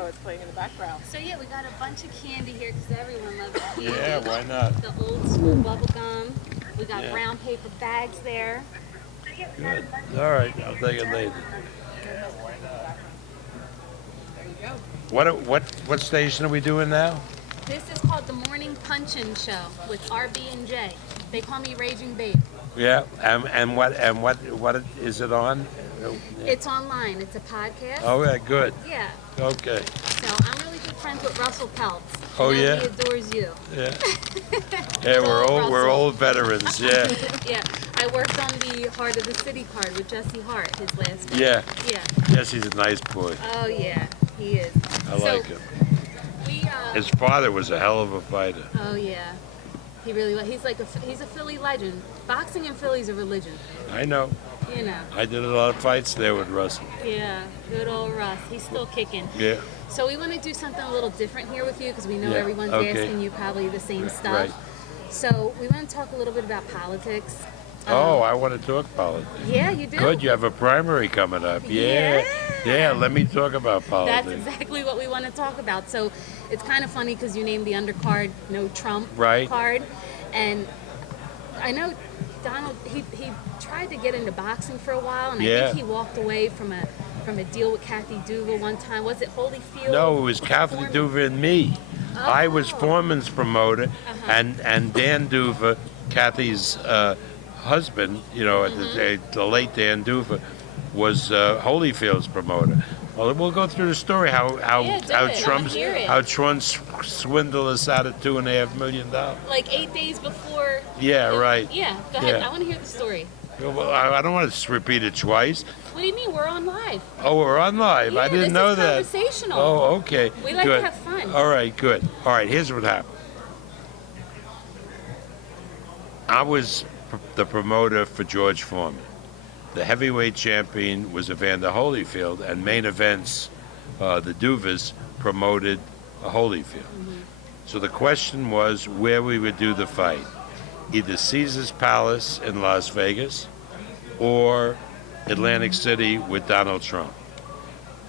Oh, it's playing in the background. So yeah, we got a bunch of candy here because everyone loves candy. Yeah, why not? The old school bubble gum. We got Yeah. brown paper bags there. Good. All right, I'll take it later. There you go. What station are we doing now? This is called the Morning Punchin' Show with RB and J. They call me Raging Babe. Yeah, and what is it on? It's online. It's a podcast. Oh yeah, good. Yeah. Okay. So I'm really good friends with Russell Peltz. Oh, You know, yeah? He adores you. Yeah. Yeah, we're Russell. old veterans. Yeah. Yeah. I worked on the Heart of the City card with Jesse Hart, his last name. Yeah. Yeah. Jesse's a nice boy. Oh yeah, he is. I like him. We, His father was a hell of a fighter. oh yeah, he really was. He's a Philly legend. Boxing in Philly's a religion. I know. You know. I did a lot of fights there with Russell. Yeah, good old Russ. He's still kicking. Yeah. So we want to do something a little different here with you because we know Yeah, everyone's okay. asking you probably the same stuff. Right. So we want to talk a little bit about politics. Oh, I want to talk politics. Yeah, you do. Good, you have a primary coming up. Yeah. Yeah, let me talk about politics. That's exactly what we want to talk about. So it's kind of funny because you named the undercard no Trump Right. card. And I know Donald, he tried to get into boxing for a while, and I Yeah. think he walked away from a deal with Kathy Duva one time. Was it Holyfield? No, it was Kathy Duva and me. I was Foreman's promoter, and Dan Duva, Kathy's husband, you know, the late Dan Duva, was Holyfield's promoter. Well, we'll go through the story how Yeah, do it. I wanna hear it. Trump swindled us out of $2.5 million. Like 8 days before. Yeah, right. Yeah, go ahead. Yeah. I want to hear the story. Well, I don't want to repeat it twice. What do you mean? We're on live. Oh, we're on live. Yeah, I didn't this know is that. conversational. Oh, okay. We like good. to have fun. All right, good. All right, here's what happened. I was the promoter for George Foreman. The heavyweight champion was Evander Holyfield, and Main Events, the Duvas, promoted Holyfield. So the question was where we would do the fight. Either Caesar's Palace in Las Vegas or Atlantic City with Donald Trump.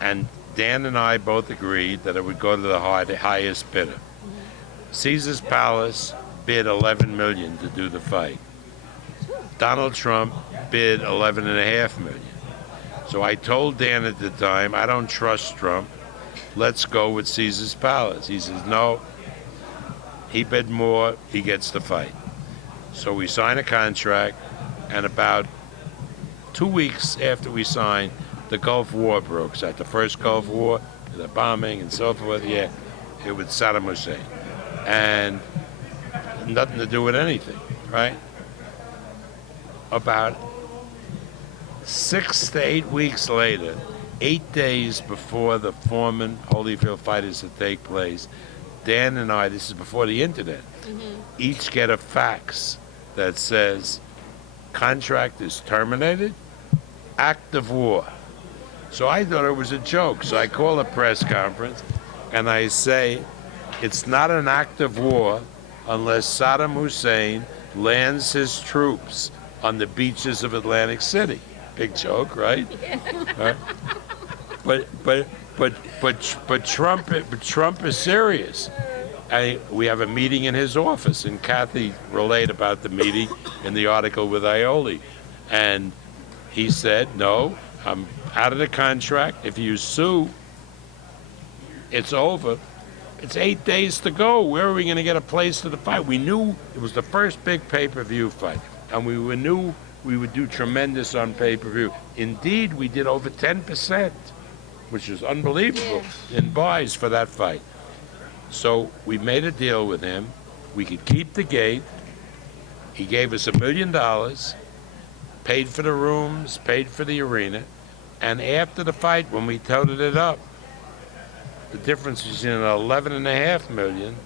And Dan and I both agreed that it would go to the highest bidder. Caesar's Palace bid $11 million to do the fight. Donald Trump bid $11.5 million. So I told Dan at the time, I don't trust Trump. Let's go with Caesar's Palace. He says, no. He bid more, he gets the fight. So we signed a contract, and about 2 weeks after we signed, the Gulf War broke out. The first Gulf War, the bombing and so forth, yeah, it was Saddam Hussein. And nothing to do with anything, right? About 6 to 8 weeks later, 8 days before the Foreman Holyfield fight is to take place, Dan and I, this is before the internet, each get a fax that says contract is terminated, act of war. So I thought it was a joke. So I call a press conference and I say, it's not an act of war unless Saddam Hussein lands his troops on the beaches of Atlantic City. Big joke, right? Right? But Trump is serious. We have a meeting in his office, and Kathy relayed about the meeting in the article with Aioli. And he said, no, I'm out of the contract. If you sue, it's over. It's 8 days to go. Where are we going to get a place to the fight? We knew it was the first big pay-per-view fight, and we knew we would do tremendous on pay-per-view. Indeed, we did over 10%, which is unbelievable, in buys for that fight. So we made a deal with him. We could keep the gate. He gave us $1 million, paid for the rooms, paid for the arena. And after the fight, when we totaled it up, the difference was in $11.5 million,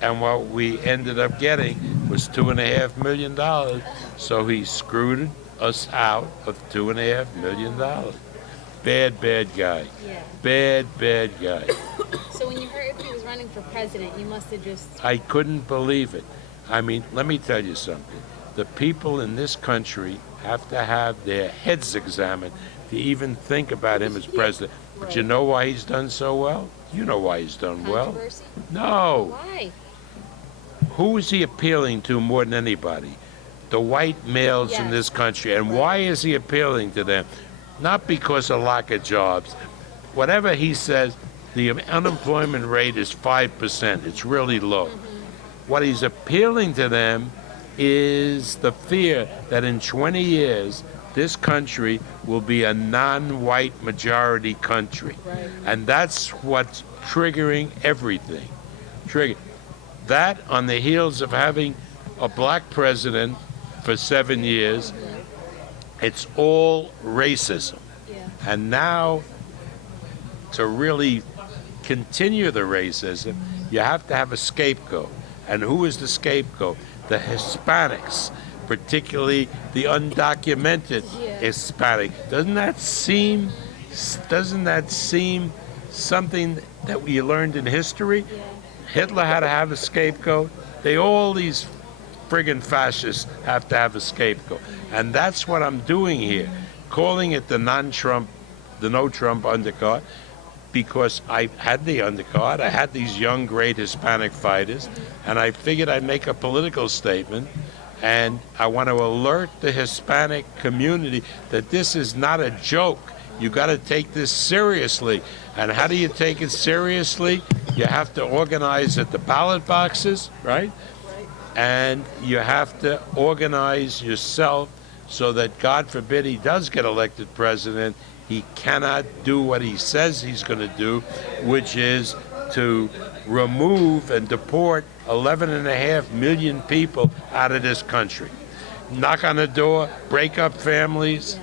and what we ended up getting was $2.5 million. So he screwed us out of $2.5 million. Bad guy. Yeah. Bad guy. So when you heard he was running for president, you must have just. I couldn't believe it. I mean, let me tell you something. The people in this country have to have their heads examined. to even think about him as president. But you know why he's done so well? You know why he's done well. Controversy? No. Why? Who is he appealing to more than anybody? The white males in Yes. this country. And why is he appealing to them? Not because of lack of jobs. Whatever he says, the unemployment rate is 5%. It's really low. What he's appealing to them is the fear that in 20 years, this country will be a non-white majority country. Right. And that's what's triggering everything. That on the heels of having a black president for 7 years, it's all racism. Yeah. And now, to really continue the racism, you have to have a scapegoat. And who is the scapegoat? The Hispanics, particularly the undocumented Yeah. Hispanic. Doesn't that seem something that we learned in history? Yeah. Hitler had to have a scapegoat. All these friggin' fascists have to have a scapegoat. And that's what I'm doing here, calling it the no-Trump undercard, because I had the undercard. I had these young, great Hispanic fighters, and I figured I'd make a political statement, and I want to alert the Hispanic community that this is not a joke. You got to take this seriously. And how do you take it seriously? You have to organize at the ballot boxes, right? And you have to organize yourself so that, God forbid, he does get elected president, he cannot do what he says he's going to do, which is to remove and deport 11.5 million people out of this country. Knock on the door, break up families.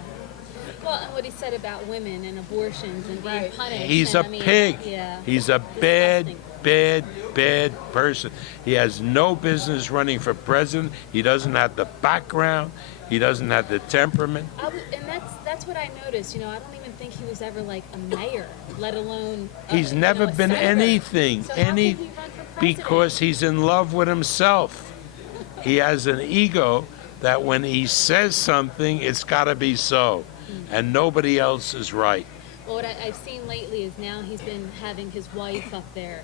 Well, and what he said about women and abortions and being punished. He's a and, I mean, pig. Yeah. He's a Disgusting. bad person. He has no business running for president. He doesn't have the background. He doesn't have the temperament. And that's what I noticed. You know, I don't even think he was ever like a mayor, let alone. He's never a been senator. anything. So how can he run for president? Because he's in love with himself. He has an ego that when he says something, it's got to be so. And nobody else is right. Well, what I've seen lately is now he's been having his wife up there.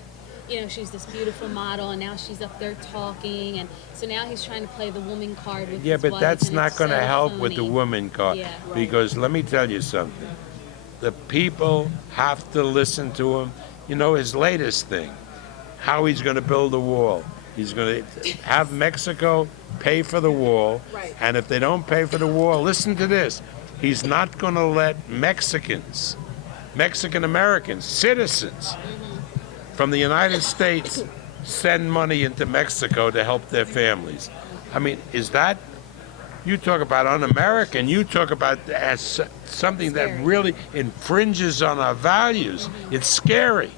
You know, she's this beautiful model, and now she's up there talking, and so now he's trying to play the woman card with Yeah, his but wife, that's and not it's going to so help with the phony. woman card. Yeah, right. Because let me tell you something. The people have to listen to him. You know, his latest thing, how he's going to build a wall. He's going to have Mexico pay for the wall, Right. and if they don't pay for the wall, listen to this. He's not going to let Mexican Americans, citizens from the United States send money into Mexico to help their families. I mean, is that, you talk about un-American, you talk about as something that Scary. really infringes on our values. It's scary,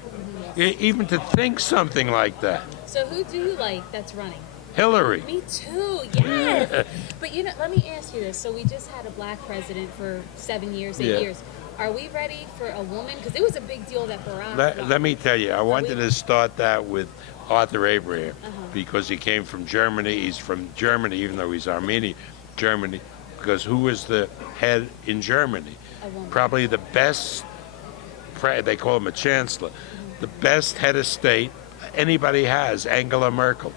even to think something like that. So who do you like that's running? Hillary. Me too, yes. But you know, let me ask you this. So we just had a black president for 7 years, 8 Yeah. years. Are we ready for a woman? Because it was a big deal that Barack won. Let me tell you, I wanted to start that with Arthur Abraham, Uh-huh. because he came from Germany. He's from Germany, even though he's Armenian, Germany. Because who was the head in Germany? A woman. Probably the best, they call him a chancellor, the best head of state anybody has, Angela Merkel.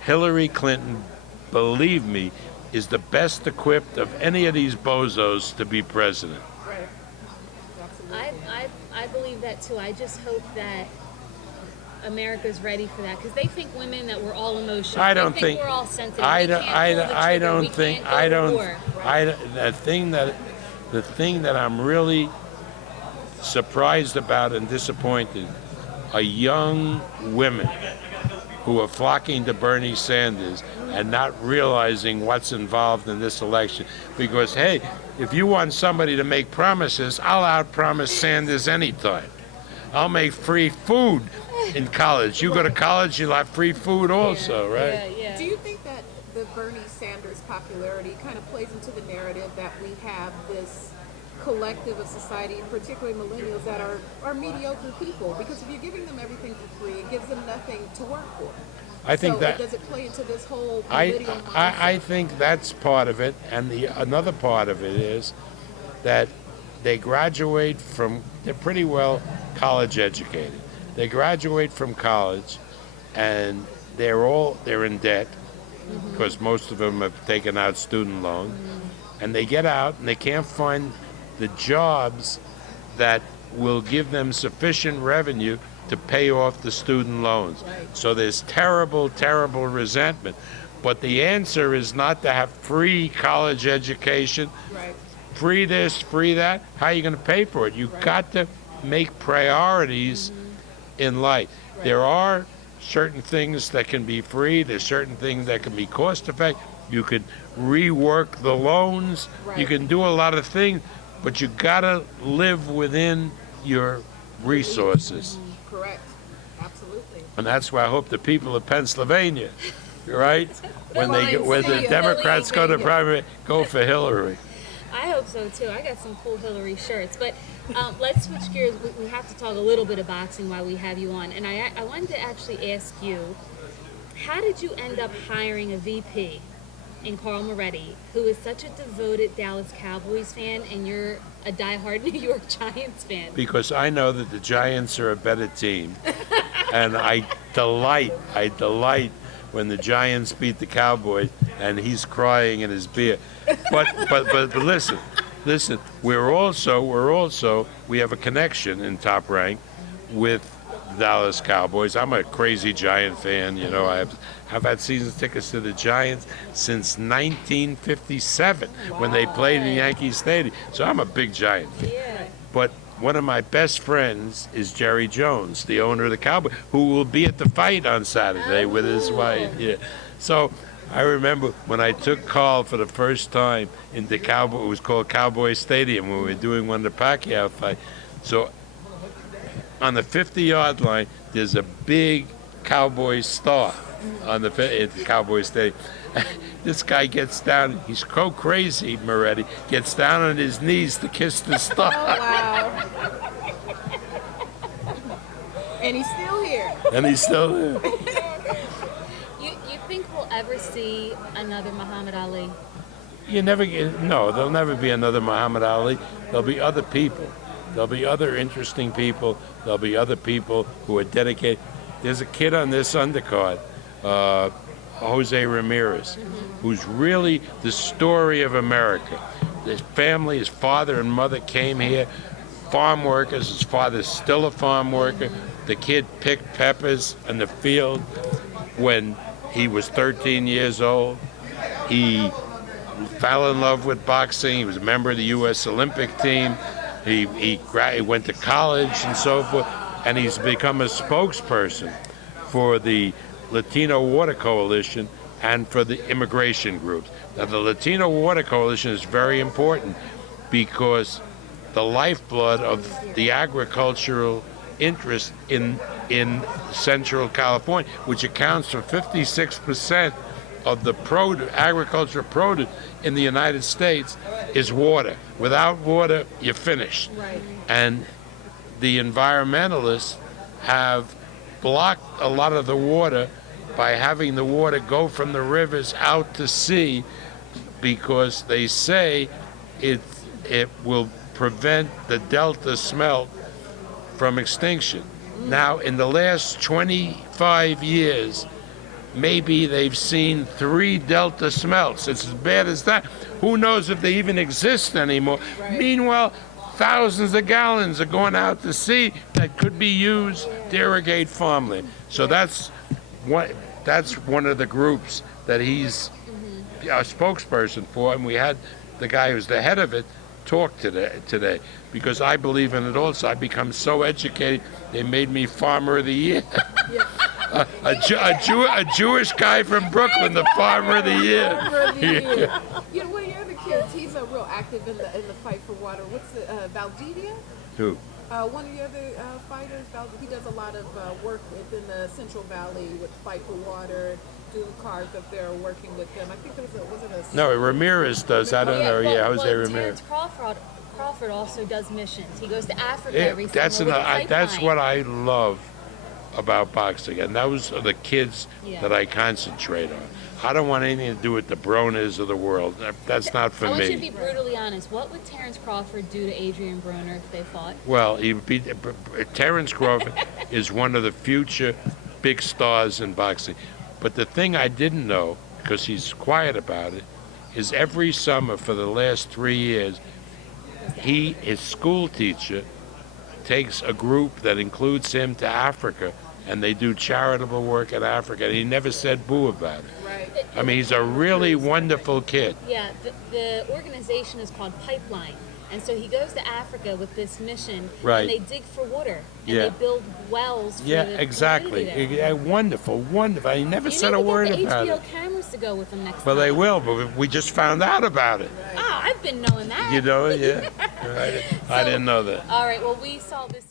Hillary Clinton, believe me, is the best equipped of any of these bozos to be president. Right. Absolutely. I believe that too. I just hope that America's ready for that because they think women that we're all emotional. I don't they think we're all sensitive. I We don't. can't pull the I trigger. don't We think. can't go I to don't. war. The thing that I'm really surprised about and disappointed are young women who are flocking to Bernie Sanders and not realizing what's involved in this election. Because hey, if you want somebody to make promises, I'll outpromise Sanders anytime. I'll make free food in college. You go to college, you'll have free food also, right? Yeah, yeah. Do you think that the Bernie Sanders popularity kind of plays into the narrative that we have this collective of society, particularly millennials, that are mediocre people? Because if you're giving them everything for free, it gives them nothing to work for. I think so that does it play into this whole I millennial I think that's part of it, and the another part of it is that they graduate from, they're pretty well college educated. They graduate from college and they're in debt because most of them have taken out student loans. And they get out and they can't find the jobs that will give them sufficient revenue to pay off the student loans. So there's terrible, terrible resentment. But the answer is not to have free college education, free this, free that. How are you going to pay for it? You've got to make priorities in life. There are certain things that can be free. There's certain things that can be cost effective. You could rework the loans. You can do a lot of things, but you got to live within your resources. Correct. Absolutely. And that's why I hope the people of Pennsylvania, right, when the Democrats go to primary, go for Hillary. I hope so too. I got some cool Hillary shirts. But let's switch gears. We have to talk a little bit of boxing while we have you on. And I wanted to actually ask you, how did you end up hiring a VP in Carl Moretti, who is such a devoted Dallas Cowboys fan, and you're a diehard New York Giants fan? Because I know that the Giants are a better team. And I delight when the Giants beat the Cowboys and he's crying in his beer. But listen, we have a connection in Top Rank with the Dallas Cowboys. I'm a crazy Giant fan, you know. I've had season tickets to the Giants since 1957 when they played in Yankee Stadium. So I'm a big Giant fan. Yeah. But one of my best friends is Jerry Jones, the owner of the Cowboys, who will be at the fight on Saturday with his wife. Yeah. So I remember when I took Carl for the first time into Cowboy, it was called Cowboy Stadium when we were doing one of the Pacquiao fight. So on the 50-yard line, there's a big Cowboy star at the Cowboy Stadium. This guy gets down, he's so crazy, Moretti, gets down on his knees to kiss the star. Oh, wow. And he's still here. And he's still there. You think we'll ever see another Muhammad Ali? There'll never be another Muhammad Ali. There'll be other people. There'll be other interesting people. There'll be other people who are dedicated. There's a kid on this undercard, Jose Ramirez, who's really the story of America. His family, his father and mother came here, farm workers. His father's still a farm worker. The kid picked peppers in the field when he was 13 years old. He fell in love with boxing. He was a member of the U.S. Olympic team. He went to college and so forth, and he's become a spokesperson for the Latino Water Coalition and for the immigration groups. Now, the Latino Water Coalition is very important because the lifeblood of the agricultural interest in Central California, which accounts for 56% of the agricultural produce in the United States, is water. Without water, you're finished. Right. And the environmentalists have blocked a lot of the water by having the water go from the rivers out to sea, because they say it will prevent the delta smelt from extinction. Now, in the last 25 years, maybe they've seen 3 delta smelts. It's as bad as that. Who knows if they even exist anymore? Right. Meanwhile, thousands of gallons are going out to sea that could be used to irrigate farmland. So that's one of the groups that he's a spokesperson for, and we had the guy who's the head of it talk today, because I believe in it also. I become so educated, they made me Farmer of the Year. A Jewish guy from Brooklyn, the Farmer of the Year. Yeah. You know, one of your other kids, he's real active in the fight for water. What's the Valdivia? Who? One of the other fighters, he does a lot of work within the Central Valley with Fight for Water, do cars up there working with them. I think there was a... No, Ramirez does. I don't know. Yeah, Jose Ramirez. Terrence Crawford also does missions. He goes to Africa every summer. That's what I love about boxing, and those are the kids that I concentrate on. I don't want anything to do with the Bronas of the world. That's not for I want you to me. be brutally honest. What would Terrence Crawford do to Adrian Broner if they fought? Well, Terrence Crawford is one of the future big stars in boxing. But the thing I didn't know, because he's quiet about it, is every summer for the last 3 years, his school teacher takes a group that includes him to Africa, and they do charitable work in Africa, and he never said boo about it. Right. I mean, he's a really wonderful kid. Yeah, the organization is called Pipeline. And so he goes to Africa with this mission, Right. and they dig for water, and Yeah. they build wells for Yeah, the exactly. community there. Yeah, wonderful, wonderful. He never You said need a to word get the about HBO it. cameras to go with them next Well, time. they will, but we just found out about it. Oh, I've been knowing that. You know it, yeah. I didn't know that. All right, well, we saw this